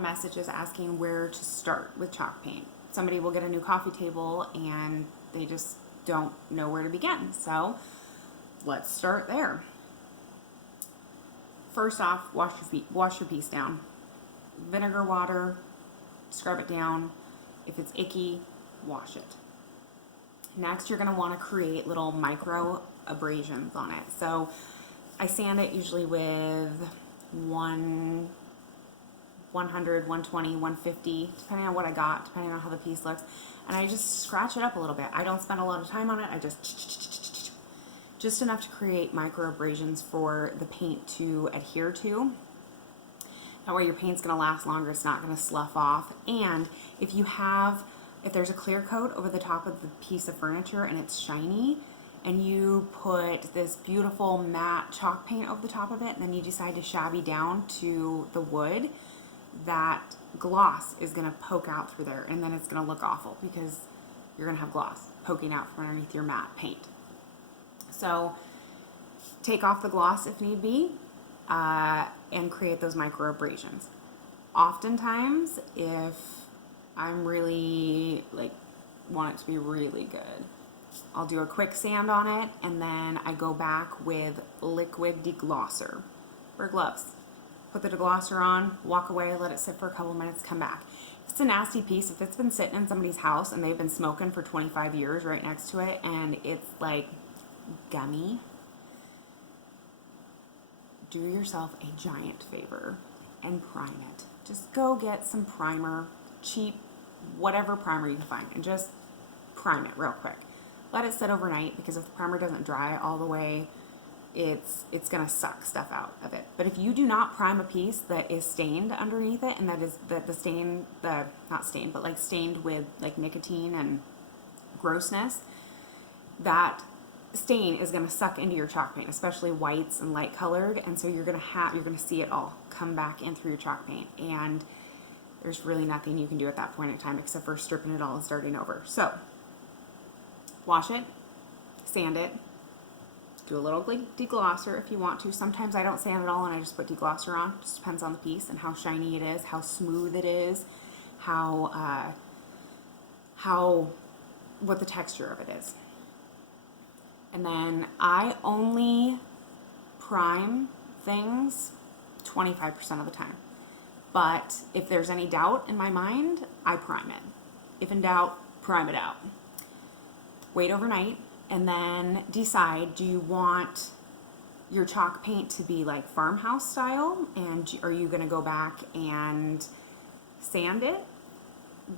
of messages asking where to start with chalk paint. Somebody will get a new coffee table and they just don't know where to begin. So let's start there. First off, wash your piece down. Vinegar water, scrub it down. If it's icky, wash it. Next, you're going to want to create little micro abrasions on it. So I sand it usually with 100, 120, 150, depending on what I got, depending on how the piece looks. And I just scratch it up a little bit. I don't spend a lot of time on it. I just enough to create micro abrasions for the paint to adhere to. That way your paint's going to last longer. It's not going to slough off. And if there's a clear coat over the top of the piece of furniture and it's shiny, and you put this beautiful matte chalk paint over the top of it, and then you decide to shabby down to the wood, that gloss is going to poke out through there, and then it's going to look awful because you're going to have gloss poking out from underneath your matte paint. So take off the gloss if need be, and create those micro abrasions. Oftentimes, if I'm really want it to be really good, I'll do a quick sand on it, and then I go back with liquid deglosser for gloves. Put the deglosser on, walk away, let it sit for a couple minutes, come back. If it's a nasty piece, if it's been sitting in somebody's house and they've been smoking for 25 years right next to it and it's like gummy, do yourself a giant favor and prime it. Just go get some primer, cheap, whatever primer you can find, and just prime it real quick. Let it sit overnight, because if the primer doesn't dry all the way, it's gonna suck stuff out of it. But if you do not prime a piece that is stained underneath it, and stained with like nicotine and grossness, that stain is gonna suck into your chalk paint, especially whites and light colored, and so you're gonna see it all come back in through your chalk paint, and there's really nothing you can do at that point in time except for stripping it all and starting over. So wash it, sand it, do a little deglosser if you want to. Sometimes I don't sand it all and I just put deglosser on. Just depends on the piece and how shiny it is, how smooth it is, what the texture of it is. And then I only prime things 25% of the time. But if there's any doubt in my mind, I prime it. If in doubt, prime it out. Wait overnight, and then decide, do you want your chalk paint to be like farmhouse style, and are you going to go back and sand it?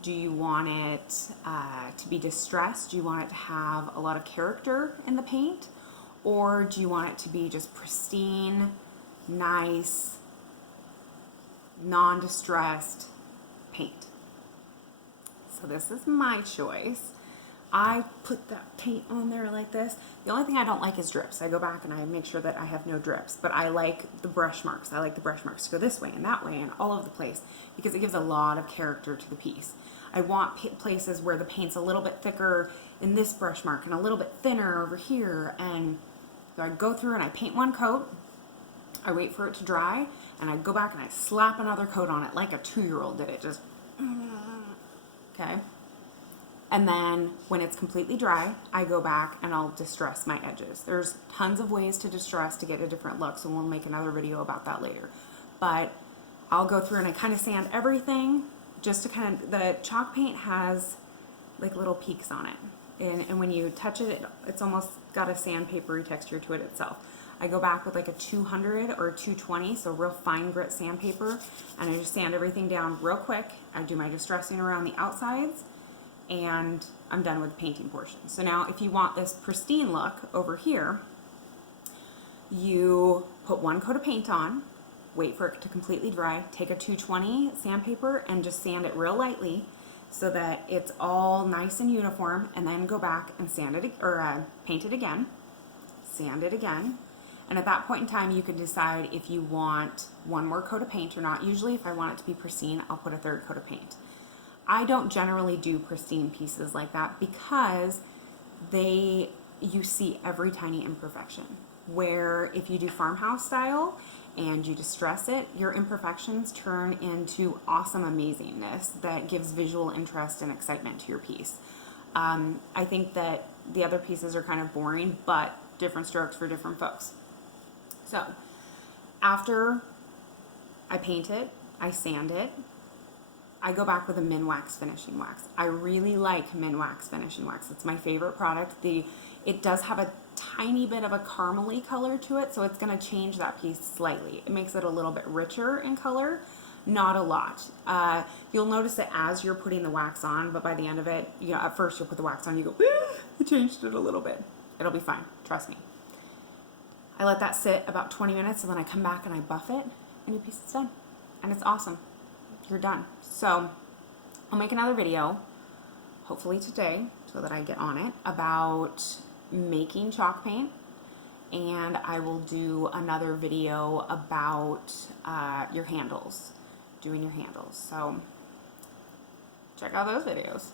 Do you want it to be distressed? Do you want it to have a lot of character in the paint? Or do you want it to be just pristine, nice, non-distressed paint? So this is my choice. I put that paint on there like this. The only thing I don't like is drips. I go back and I make sure that I have no drips, but I like the brush marks. I like the brush marks to go this way and that way and all over the place, because it gives a lot of character to the piece. I want places where the paint's a little bit thicker in this brush mark and a little bit thinner over here, and so I go through and I paint one coat, I wait for it to dry, and I go back and I slap another coat on it like a 2-year-old did it, just, okay? And then when it's completely dry, I go back and I'll distress my edges. There's tons of ways to distress to get a different look, so we'll make another video about that later. But I'll go through and I kind of sand everything, just to the chalk paint has like little peaks on it. And when you touch it, it's almost got a sandpapery texture to it itself. I go back with like a 200 or a 220, so real fine grit sandpaper, and I just sand everything down real quick. I do my distressing around the outsides, and I'm done with the painting portion. So now if you want this pristine look over here, you put one coat of paint on, wait for it to completely dry, take a 220 sandpaper and just sand it real lightly so that it's all nice and uniform, and then go back and sand it or paint it again, sand it again. And at that point in time, you can decide if you want one more coat of paint or not. Usually if I want it to be pristine, I'll put a third coat of paint. I don't generally do pristine pieces like that because you see every tiny imperfection. Where if you do farmhouse style and you distress it, your imperfections turn into awesome amazingness that gives visual interest and excitement to your piece. I think that the other pieces are kind of boring, but different strokes for different folks. So after I paint it, I sand it, I go back with a Minwax finishing wax. I really like Minwax finishing wax. It's my favorite product. It does have a tiny bit of a caramely color to it, so it's going to change that piece slightly. It makes it a little bit richer in color, not a lot. You'll notice it as you're putting the wax on, but by the end of it, at first you'll put the wax on, you go, I changed it a little bit. It'll be fine, trust me. I let that sit about 20 minutes, and then I come back and I buff it, and your piece is done. And it's awesome. You're done. So I'll make another video, hopefully today, so that I get on it, about making chalk paint, and I will do another video about your handles, doing your handles. So check out those videos.